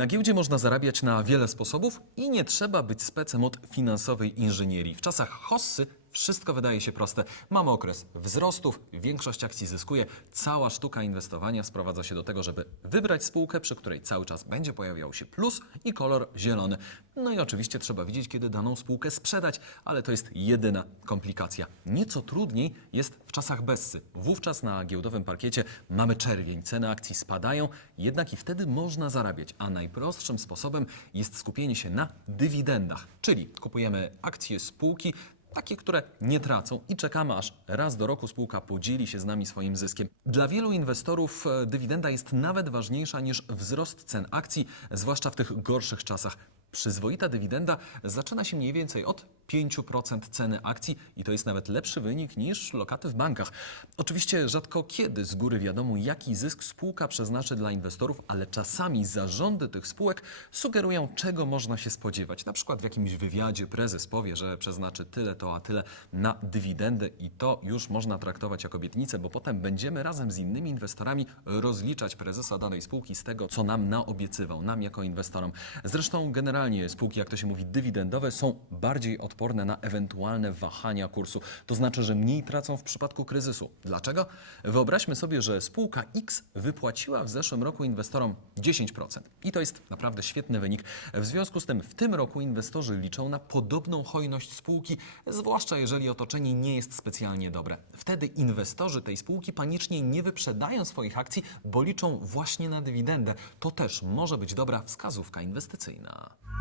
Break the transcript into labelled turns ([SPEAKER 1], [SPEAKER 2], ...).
[SPEAKER 1] Na giełdzie można zarabiać na wiele sposobów i nie trzeba być specem od finansowej inżynierii. W czasach hossy wszystko wydaje się proste. Mamy okres wzrostów, większość akcji zyskuje. Cała sztuka inwestowania sprowadza się do tego, żeby wybrać spółkę, przy której cały czas będzie pojawiał się plus i kolor zielony. No i oczywiście trzeba widzieć, kiedy daną spółkę sprzedać, ale to jest jedyna komplikacja. Nieco trudniej jest w czasach bessy. Wówczas na giełdowym parkiecie mamy czerwień, ceny akcji spadają, jednak i wtedy można zarabiać, a najprostszym sposobem jest skupienie się na dywidendach, czyli kupujemy akcje spółki, takie, które nie tracą i czekamy aż raz do roku spółka podzieli się z nami swoim zyskiem. Dla wielu inwestorów e, dywidenda jest nawet ważniejsza niż wzrost cen akcji, zwłaszcza w tych gorszych czasach. Przyzwoita dywidenda zaczyna się mniej więcej od 5% ceny akcji i to jest nawet lepszy wynik niż lokaty w bankach. Oczywiście rzadko kiedy z góry wiadomo, jaki zysk spółka przeznaczy dla inwestorów, ale czasami zarządy tych spółek sugerują, czego można się spodziewać. Na przykład w jakimś wywiadzie prezes powie, że przeznaczy tyle to, a tyle na dywidendę i to już można traktować jako obietnicę, bo potem będziemy razem z innymi inwestorami rozliczać prezesa danej spółki z tego, co nam naobiecywał, nam jako inwestorom. Zresztą generalnie spółki, jak to się mówi, dywidendowe są bardziej odporne na ewentualne wahania kursu. To znaczy, że mniej tracą w przypadku kryzysu. Dlaczego? Wyobraźmy sobie, że spółka X wypłaciła w zeszłym roku inwestorom 10%. I to jest naprawdę świetny wynik. W związku z tym w tym roku inwestorzy liczą na podobną hojność spółki, zwłaszcza jeżeli otoczenie nie jest specjalnie dobre. Wtedy inwestorzy tej spółki panicznie nie wyprzedają swoich akcji, bo liczą właśnie na dywidendę. To też może być dobra wskazówka inwestycyjna.